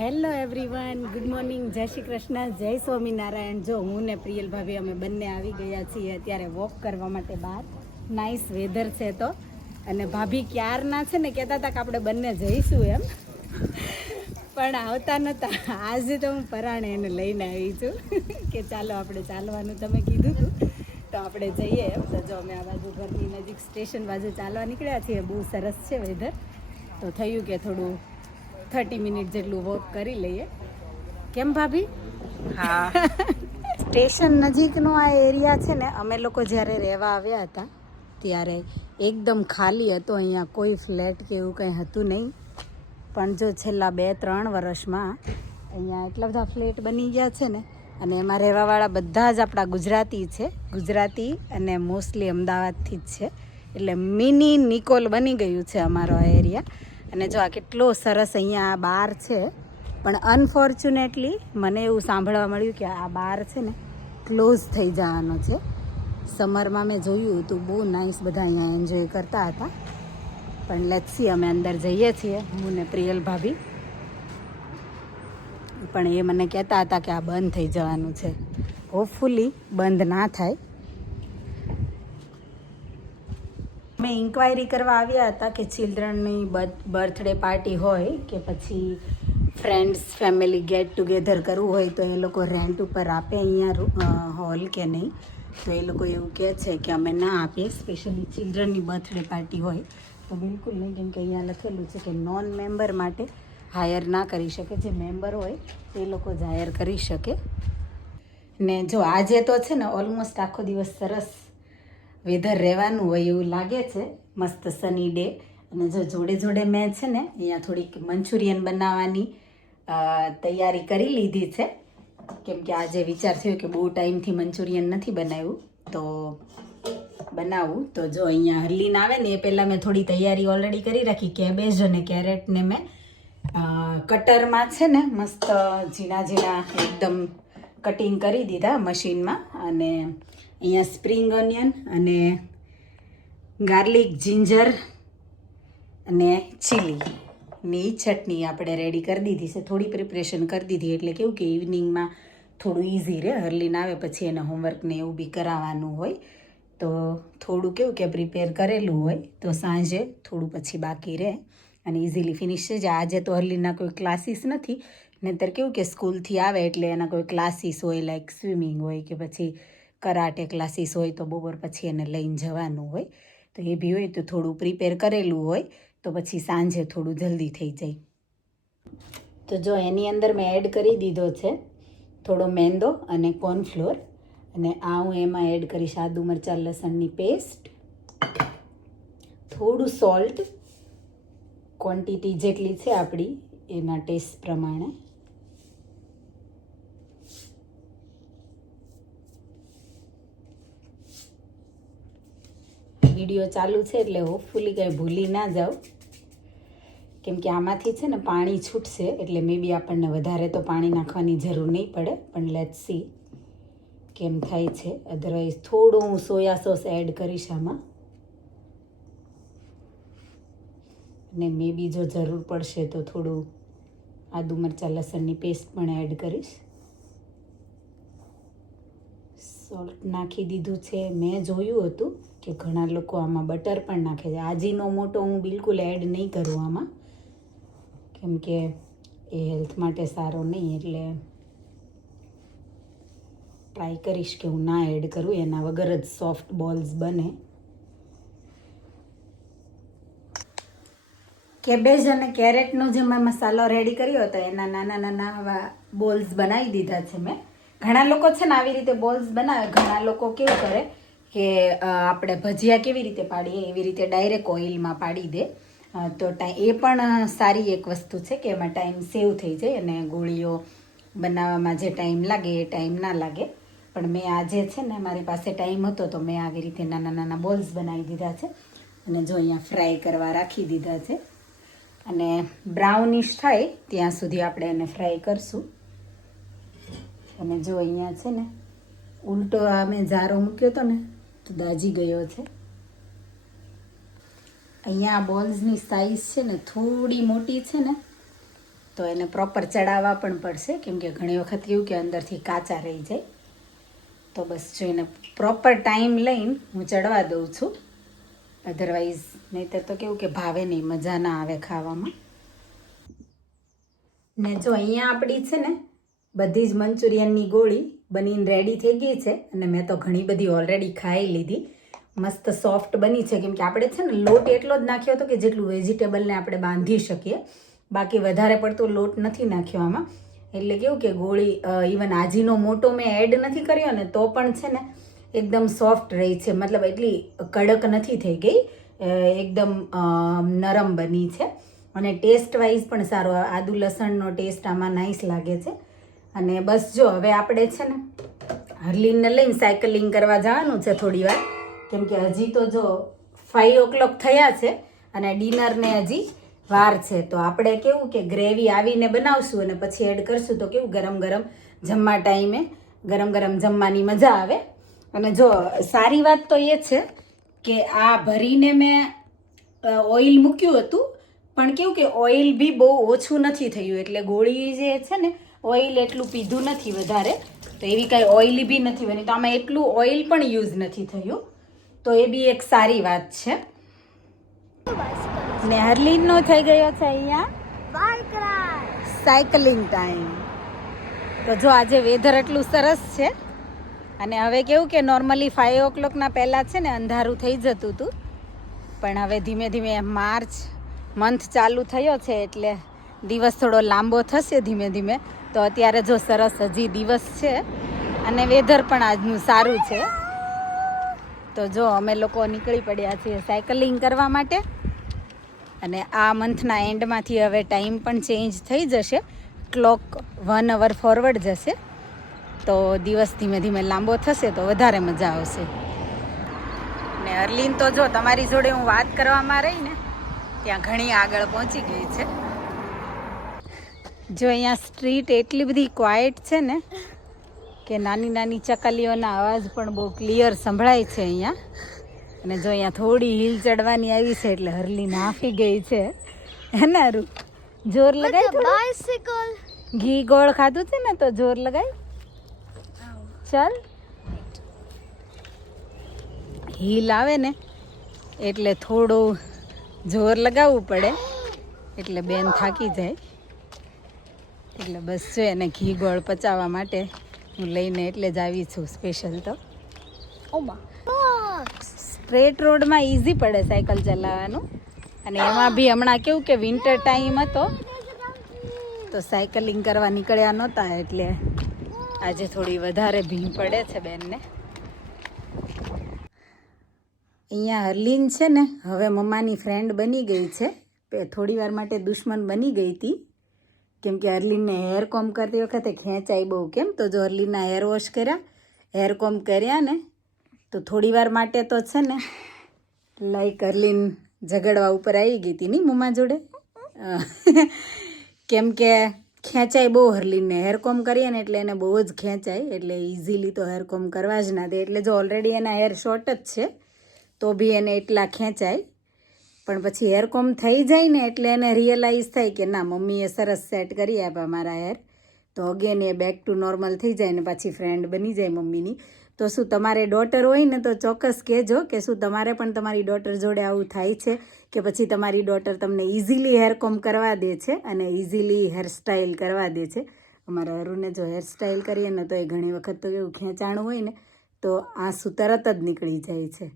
Hello everyone, good morning, જય શ્રી કૃષ્ણ, જય સ્વામિનારાયણ. જો હું ને પ્રિયલ ભાભી અમે બંને આવી ગયા છીએ અત્યારે વોક કરવા માટે બહાર. નાઇસ વેધર છે તો, અને ભાભી ક્યારના છે ને કહેતા હતા કે આપણે બંને જઈશું એમ, પણ આવતા નહોતા. આજે તો હું પરાણે એને લઈને આવી છું કે ચાલો આપણે ચાલવાનું તમે કીધું હતું તો આપણે જઈએ એમ. તો જો અમે આ બાજુ ઘરની નજીક સ્ટેશન બાજુ ચાલવા નીકળ્યા છીએ. બહુ સરસ છે વેધર, તો થયું કે થોડું 30 મિનિટ જેટલું વોક કરી લઈએ. કેમ ભાભી? હા. સ્ટેશન નજીકનો આ એરિયા છે ને, અમે લોકો જ્યારે રહેવા આવ્યા હતા ત્યારે એકદમ ખાલી હતો. અહીંયા કોઈ ફ્લેટ કે એવું કંઈ હતું નહીં, પણ જો છેલ્લા 2-3 વર્ષમાં અહીંયા એટલા બધા ફ્લેટ બની ગયા છે ને, અને એમાં રહેવાવાળા બધા જ આપણા ગુજરાતી છે. ગુજરાતી અને મોસ્ટલી અમદાવાદથી જ છે, એટલે મિની નિકોલ બની ગયું છે અમારો આ એરિયા. અને જો આ કેટલો સરસ અહીંયા આ બાર છે, પણ અનફોર્ચ્યુનેટલી મને એવું સાંભળવા મળ્યું કે આ બાર છે ને ક્લોઝ થઈ જવાનો છે. સમરમાં મેં જોયું હતું, બહુ નાઇસ બધા અહીંયા એન્જોય કરતા હતા, પણ લેટ્સ સી, અમે અંદર જઈએ છીએ હું ને પ્રિયલ ભાભી. પણ એ મને કહેતા હતા કે આ બંધ થઈ જવાનું છે. હોપફુલી બંધ ના થાય. મેં ઇન્ક્વાયરી કરવા આવ્યા હતા કે ચિલ્ડ્રનની બર્થડે પાર્ટી હોય કે પછી ફ્રેન્ડ્સ ફેમિલી ગેટ ટુગેધર કરવું હોય તો એ લોકો રેન્ટ ઉપર આપે અહીંયા હોલ કે નહીં. તો એ લોકો એવું કહે છે કે અમે ના આપીએ, સ્પેશિયલી ચિલ્ડ્રનની બર્થડે પાર્ટી હોય તો બિલકુલ નહીં, કેમ કે અહીંયા લખેલું છે કે નોન મેમ્બર માટે હાયર ના કરી શકે. જે મેમ્બર હોય તે લોકો જ હાયર કરી શકે. ને જો આજે તો છે ને ઓલમોસ્ટ આખો દિવસ સરસ વેધર રહેવાનું હોય એવું લાગે છે, મસ્ત સની ડે. અને જો જોડે જોડે મેં છે ને અહીંયા થોડીક મંચુરિયન બનાવવાની તૈયારી કરી લીધી છે, કેમ કે આજે વિચાર થયો કે બહુ ટાઈમથી મંચુરિયન નથી બનાવ્યું તો બનાવું. તો જો અહીંયા હરલીન આવે ને એ પહેલાં મેં થોડી તૈયારી ઓલરેડી કરી રાખી. કેબેજ અને કેરેટને મેં કટરમાં છે ને મસ્ત ઝીણા ઝીણા એકદમ કટિંગ કરી દીધા મશીનમાં. અને અહીંયા સ્પ્રિંગ ઓનિયન અને ગાર્લિક, જિંજર અને ચીલીની ચટણી આપણે રેડી કરી દીધી છે. થોડી પ્રિપરેશન કરી દીધી એટલે કેવું કે ઇવનિંગમાં થોડું ઇઝી રહે. હરલીન આવે પછી એને હોમવર્કને એવું બી કરાવવાનું હોય તો થોડું કેવું કે પ્રિપેર કરેલું હોય તો સાંજે થોડું પછી બાકી રહે અને ઇઝીલી ફિનિશ થઈ જાય. આજે તો હરલીનના કોઈ ક્લાસીસ નથી, નહીંતર કેવું કે સ્કૂલથી આવે એટલે એના કોઈ ક્લાસીસ હોય, લાઈક સ્વિમિંગ હોય કે પછી કરાટે ક્લાસીસ હોય તો બપોર પછી એને લઈને જવાનું હોય. તો એ બી હોય તો થોડું પ્રિપેર કરેલું હોય તો પછી સાંજે થોડું જલ્દી થઈ જાય. તો જો એની અંદર મેં એડ કરી દીધો છે થોડો મેંદો અને કોર્નફ્લોર, અને આ હું એમાં એડ કરીશ આદુ મરચાં લસણની પેસ્ટ, થોડું સોલ્ટ, ક્વોન્ટિટી જેટલી છે આપણી એના ટેસ્ટ પ્રમાણે. વિડીયો ચાલુ છે એટલે હોપફુલી કંઈ ભૂલી ના જાઓ, કેમ કે આમાંથી છે ને પાણી છૂટશે એટલે મે બી આપણને વધારે તો પાણી નાખવાની જરૂર નહીં પડે, પણ લેટ્સ સી કેમ થાય છે. અધરવાઇઝ થોડું હું સોયા સોસ એડ કરીશ આમાં, અને મે બી જો જરૂર પડશે તો થોડું આદુ મરચાં લસણની પેસ્ટ પણ એડ કરીશ. સોલ્ટ નાખી દીધું છે. મેં જોયું હતું કે ઘણા લોકો આમાં બટર પણ નાખે છે. આજીનો મોટો હું બિલકુલ એડ નહીં કરું આમાં, કેમ કે એ હેલ્થ માટે સારો નહીં, એટલે ટ્રાય કરીશ કે હું ના એડ કરું. એના વગર જ સોફ્ટ બોલ્સ બને. કેબેજ અને કેરેટનો જે મેં મસાલો રેડી કર્યો હતો એના નાના નાના આવા બોલ્સ બનાવી દીધા છે મેં. ઘણા લોકો છે ને આવી રીતે બોલ્સ બનાવે, ઘણા લોકો કેવું કરે કે આપણે ભજીયા કેવી રીતે પાડીએ એવી રીતે ડાયરેક્ટ ઓઇલમાં પાડી દે. તો એ પણ સારી એક વસ્તુ છે કે એમાં ટાઈમ સેવ થઈ જાય અને ગોળીઓ બનાવવામાં જે ટાઈમ લાગે એ ટાઈમ ના લાગે. પણ મેં આજે છે ને મારી પાસે ટાઈમ હતો તો મેં આવી રીતે નાના નાના બોલ્સ બનાવી દીધા છે, અને જો અહીંયા ફ્રાય કરવા રાખી દીધા છે, અને બ્રાઉનિશ થાય ત્યાં સુધી આપણે એને ફ્રાય કરશું. અને જો અહીંયા છે ને ઉલટો આ મેં જારો મૂક્યો હતો ને તો દાજી ગયો છે. અહીંયા બોલ્સની સાઈઝ છે ને થોડી મોટી છે ને, તો એને પ્રોપર ચડાવવા પણ પડશે, કેમ કે ઘણી વખત કેવું કે અંદરથી કાચા રહી જાય. તો બસ જો એને પ્રોપર ટાઈમ લઈને હું ચડવા દઉં છું, અધરવાઇઝ નહીંતર તો કેવું કે ભાવે નહીં, મજા ના આવે ખાવામાં. ને જો અહીંયા આપણી છે ને બધી જ મંચુરિયનની ગોળી બનીને રેડી થઈ ગઈ છે, અને મેં તો ઘણી બધી ઓલરેડી ખાઈ લીધી. મસ્ત સોફ્ટ બની છે, કેમ કે આપણે છે ને લોટ એટલો જ નાખ્યો હતો કે જેટલું વેજીટેબલને આપણે બાંધી શકીએ, બાકી વધારે પડતો લોટ નથી નાખ્યો આમાં. એટલે કેવું કે ગોળી ઇવન આજીનો મોટો મેં એડ નથી કર્યો ને તો પણ છે ને એકદમ સોફ્ટ રહી છે, મતલબ એટલી કડક નથી થઈ ગઈ, એકદમ નરમ બની છે. અને ટેસ્ટ વાઇઝ પણ સારો, આદુ લસણનો ટેસ્ટ આમાં નાઇસ લાગે છે. અને બસ જો હવે આપણે છે ને હરલીનને લઈને સાયકલિંગ કરવા જવાનું છે થોડી વાર, કેમ કે હજી તો જો 5 o'clock થયા છે અને ડિનરને હજી વાર છે. તો આપણે કેવું કે ગ્રેવી આવીને બનાવશું અને પછી એડ કરશું, તો કેવું ગરમ ગરમ જમવા ટાઈમે ગરમ ગરમ જમવાની મજા આવે. અને જો સારી વાત તો એ છે કે આ ભરીને મેં ઓઇલ મૂક્યું હતું, પણ કેવું કે ઓઇલ બી બહુ ઓછું નથી થયું, એટલે ગોળી જે છે ને ઓઇલ એટલું પીધું નથી વધારે, તો એવી કાંઈ ઓઇલી બી નથી બની. તો આમાં એટલું ઓઇલ પણ યુઝ નથી થયું, તો એ બી એક સારી વાત છે. ને હરલીનનો થઈ ગયો છે અહીંયા સાયકલિંગ ટાઈમ. તો જો આજે વેધર એટલું સરસ છે, અને હવે કેવું કે નોર્મલી 5 o'clockના પહેલાં છે ને અંધારું થઈ જતું હતું, પણ હવે ધીમે ધીમે માર્ચ મંથ ચાલુ થયો છે એટલે દિવસ થોડો લાંબો થશે ધીમે ધીમે. તો અત્યારે જો સરસ હજી દિવસ છે અને વેધર પણ આજનું સારું છે. તો જો અમે લોકો નીકળી પડ્યા છીએ સાયકલિંગ કરવા માટે, અને આ મંથના એન્ડમાંથી હવે ટાઈમ પણ ચેન્જ થઈ જશે, ક્લોક 1 hour ફોરવર્ડ જશે, તો દિવસ ધીમે ધીમે લાંબો થશે તો વધારે મજા આવશે. ને હરલીન તો જો તમારી જોડે હું વાત કરવામાં રહી ને ત્યાં ઘણી આગળ પહોંચી ગઈ છે. જો અહીંયા સ્ટ્રીટ એટલી બધી ક્વાઇટ છે ને કે નાની નાની ચકલીઓના અવાજ પણ બહુ ક્લિયર સંભળાય છે અહીંયા. અને જો અહીંયા થોડી હિલ ચડવાની આવી છે એટલે હરલીન હાંફી ગઈ છે. એનારું જોર લગાય, ઘી ગોળ ખાધું છે ને તો જોર લગાય. ચાલ, હિલ આવે ને એટલે થોડું જોર લગાવવું પડે, એટલે બેન થાકી જાય. એટલે બસ જો એને ઘી ગોળ પચાવવા માટે હું લઈને એટલે જ આવી છું સ્પેશિયલ. તો સ્ટ્રેટ રોડમાં ઇઝી પડે સાયકલ ચલાવવાનું, અને એમાં બી હમણાં કેવું કે વિન્ટર ટાઈમ હતો તો સાયકલિંગ કરવા નીકળ્યા નહોતા, એટલે આજે થોડી વધારે ભીડ પડે છે બેનને. અહીંયા હરલીન છે ને હવે મમ્માની ફ્રેન્ડ બની ગઈ છે. થોડી વાર માટે દુશ્મન બની ગઈ હતી, કેમ કે હરલીનને હેર કોમ કરતી વખતે ખેંચાઈ બહુ. કેમ તો જો હરલીનના હેર વોશ કર્યા, હેર કોમ કર્યા ને તો થોડી વાર માટે તો છે ને લાઈક હરલીન ઝઘડવા ઉપર આવી ગઈ હતી નહીં મમ્મા જોડે, કેમ કે ખેંચાઈ બહુ હરલીનને. હેર કોમ કરીએ ને એટલે એને બહુ જ ખેંચાય, એટલે ઇઝીલી તો હેર કોમ કરવા જ ના દે. એટલે જો ઓલરેડી એના હેર શોર્ટ જ છે તો બી એને એટલા ખેંચાય, પણ પછી હેર કોમ થઈ જાય ને એટલે એને રિયલાઇઝ થાય કે ના મમ્મીએ સરસ સેટ કરી આપ્યા મારા હેર, તો again A back to normal થઈ જાય ને પાછી ફ્રેન્ડ બની જાય મમ્મીની. તો શું તમારે ડોટર હોય ને તો ચોક્કસ કહેજો કે શું તમારે પણ તમારી ડોટર જોડે આવું થાય છે, કે પછી તમારી ડોટર તમને ઇઝીલી હેર કોમ કરવા દે છે અને ઇઝીલી હેરસ્ટાઇલ કરવા દે છે. અમારા હરુને જો હેરસ્ટાઇલ કરીએ ને તો એ ઘણી વખત તો એવું ખેંચાણું હોય ને તો આંસુ તરત જ નીકળી જાય છે.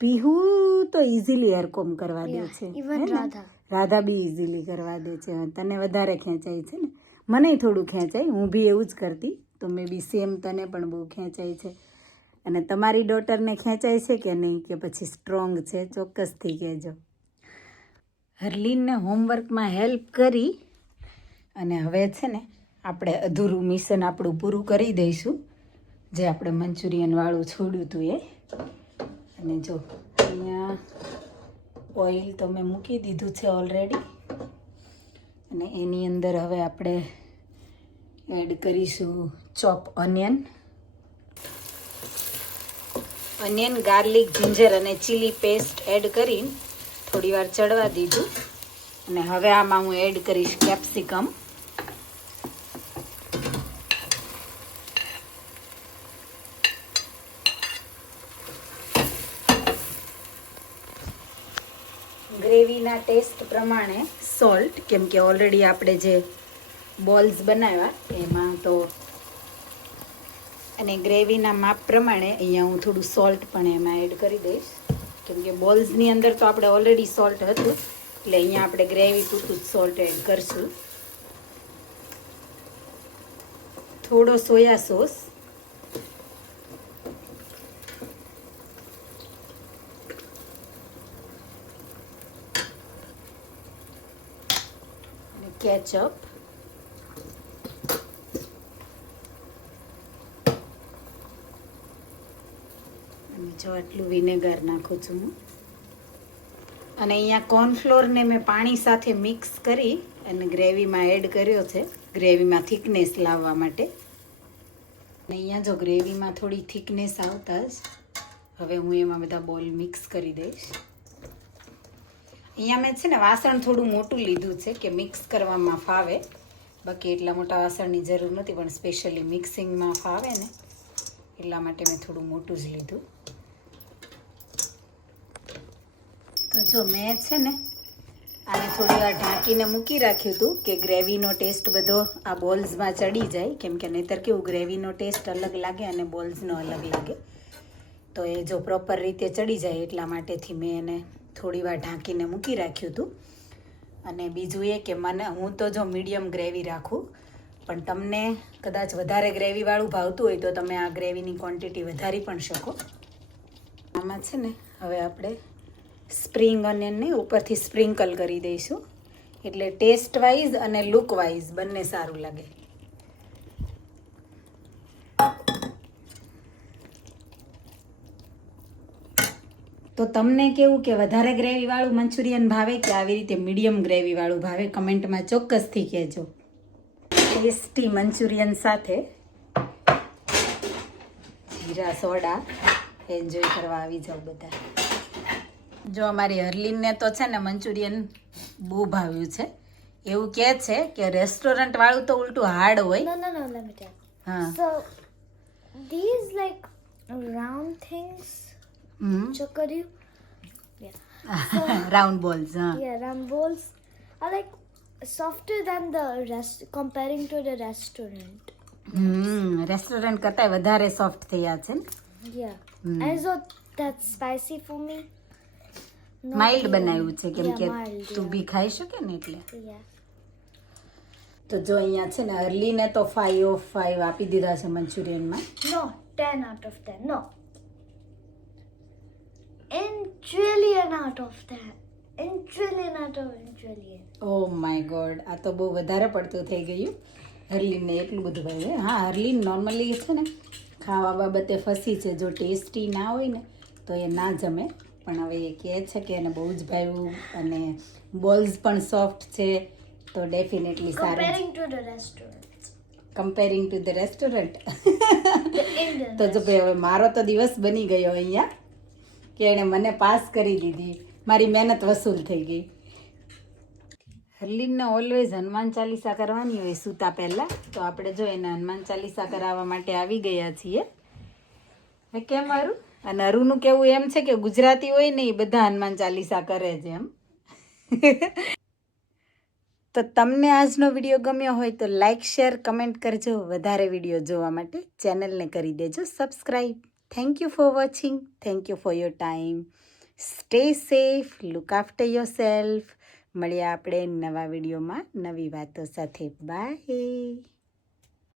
પીહુ તો ઇઝીલી હેર કોમ કરવા દે છે, રાધા બી ઇઝીલી કરવા દે છે. તને વધારે ખેંચાય છે ને, મને થોડું ખેંચાય, હું બી એવું જ કરતી, તો મે બી સેમ તને પણ બહુ ખેંચાય છે. અને તમારી ડોટરને ખેંચાય છે કે નહીં, કે પછી સ્ટ્રોંગ છે, ચોક્કસથી કહેજો. હરલીનને હોમવર્કમાં હેલ્પ કરી અને હવે છે ને આપણે અધૂરું મિશન આપણું પૂરું કરી દઈશું, જે આપણે મંચુરિયનવાળું છોડ્યું હતું એ. અને જો અહીંયા ઓઇલ તો મેં મૂકી દીધું છે ઓલરેડી, અને એની અંદર હવે આપણે એડ કરીશું ચોપ ઓનિયન, ગાર્લિક, જિંજર અને ચીલી પેસ્ટ એડ કરીને થોડી વાર ચડવા દીધું. અને હવે આમાં હું એડ કરીશ કેપ્સિકમ. ગ્રેવીના ટેસ્ટ પ્રમાણે સોલ્ટ, કેમ કે ઓલરેડી આપણે જે બોલ્સ બનાવ્યા એમાં તો, અને ગ્રેવીના માપ પ્રમાણે અહીંયા હું થોડું સોલ્ટ પણ એમાં એડ કરી દઈશ, કેમ કે બોલ્સની અંદર તો આપણે ઓલરેડી સોલ્ટ હતું, એટલે અહીંયા આપણે ગ્રેવી પૂરતું જ સોલ્ટ એડ કરશું. થોડો સોયા સોસ, કેચઅપ, અને જો આટલું વિનેગર નાખું છું હું. અને અહીંયા કોર્નફ્લોરને મેં પાણી સાથે મિક્સ કરી અને ગ્રેવીમાં એડ કર્યો છે, ગ્રેવીમાં થિકનેસ લાવવા માટે. અને અહીંયા જો ગ્રેવીમાં થોડી થિકનેસ આવતા જ હવે હું એમાં બધા બોલ મિક્સ કરી દઈશ. અહીંયા મેં છે ને વાસણ થોડું મોટું લીધું છે કે મિક્સ કરવામાં ફાવે, બાકી એટલા મોટા વાસણની જરૂર નથી, પણ સ્પેશિયલી મિક્સિંગમાં ફાવે ને એટલા માટે મેં થોડું મોટું જ લીધું. તો જો મેં છે ને આને થોડી વાર ઢાંકીને મૂકી રાખ્યું હતું કે ગ્રેવીનો ટેસ્ટ બધો આ બોલ્સમાં ચડી જાય, કેમ કે નહીંતર કેવું ગ્રેવીનો ટેસ્ટ અલગ લાગે અને બોલ્સનો અલગ લાગે. તો એ જો પ્રોપર રીતે ચડી જાય એટલા માટેથી મેં એને થોડી વાર ઢાંકીને મૂકી રાખ્યું હતું. અને બીજું એ કે હું તો જો મીડિયમ ગ્રેવી રાખું, પણ તમને કદાચ વધારે ગ્રેવીવાળું ભાવતું હોય તો તમે આ ગ્રેવીની ક્વોન્ટિટી વધારી પણ શકો. આમાં છે ને હવે આપણે સ્પ્રિંગ ઓનિયનને ઉપરથી સ્પ્રિંકલ કરી દઈશું, એટલે ટેસ્ટ વાઇઝ અને લુક વાઇઝ બંને સારું લાગે. તો તમને કેવું કે વધારે ગ્રેવીવાળું મંચુરિયન ભાવે કે આવી રીતે મીડિયમ ગ્રેવીવાળું ભાવે, કમેન્ટમાં ચોક્કસથી કહેજો. ટેસ્ટી મંચુરિયન સાથે જીરા સોડા એન્જોય કરવા આવી જાઓ બધા. જો અમારી હરલીનને તો છે ને મંચુરિયન બહુ ભાવ્યું છે. એવું કહે છે કે રેસ્ટોરન્ટ વાળું તો ઉલટું હાર્ડ હોય. No, let me tell. હા. So, these like round things, chocolate, round balls. હા. yeah, round balls are like softer than the comparing to the restaurant. Restaurant કરતા વધારે સોફ્ટ થયા છે ને. Yeah. And so that's spicy for me. Mild બનાવ્યું છે કેમ કે mild, તું બી ખાઈ શકે ને એટલે. Yeah. તો જો અહીંયા છે ને અર્લીને તો 5 of 5 આપી દીધા છે મંચુરિયનમાં. No, 10 out of 10. No. In trillion out of 10. In trillion out of in trillion. Oh my God, આ તો બહુ વધારે પડતું થઈ ગયું. હરલીનને એટલું બધું ભાવે. હા, હરલીન નોર્મલી છે ને ખાવા બાબતે ફસી છે, જો ટેસ્ટી ના હોય ને તો એ ના જમે, પણ હવે એ કહે છે કે એને બહુ જ ભાવ્યું અને બોલ્સ પણ સોફ્ટ છે, તો ડેફિનેટલી સારું. Comparing to the restaurant. તો જો ભાઈ હવે મારો તો દિવસ બની ગયો અહીંયા કે એણે મને પાસ કરી દીધી, મારી મહેનત વસૂલ થઈ ગઈ. હરલીનને ઓલવેઝ હનુમાન ચાલીસા કરવાની હોય સૂતા પહેલાં, તો આપણે જો એને હનુમાન ચાલીસા કરાવવા માટે આવી ગયા છીએ. કેમ અરુ? અને અરુનું કેવું એમ છે કે ગુજરાતી હોય ને એ બધા હનુમાન ચાલીસા કરે છે એમ. તો તમને આજનો વિડીયો ગમ્યો હોય તો લાઇક, શેર, કમેન્ટ કરજો. વધારે વિડીયો જોવા માટે ચેનલને કરી દેજો subscribe. Thank you for watching. Thank you for your time. Stay safe, look after your self. મળ્યા આપણે નવા વિડીયોમાં નવી વાતો સાથે. બાય.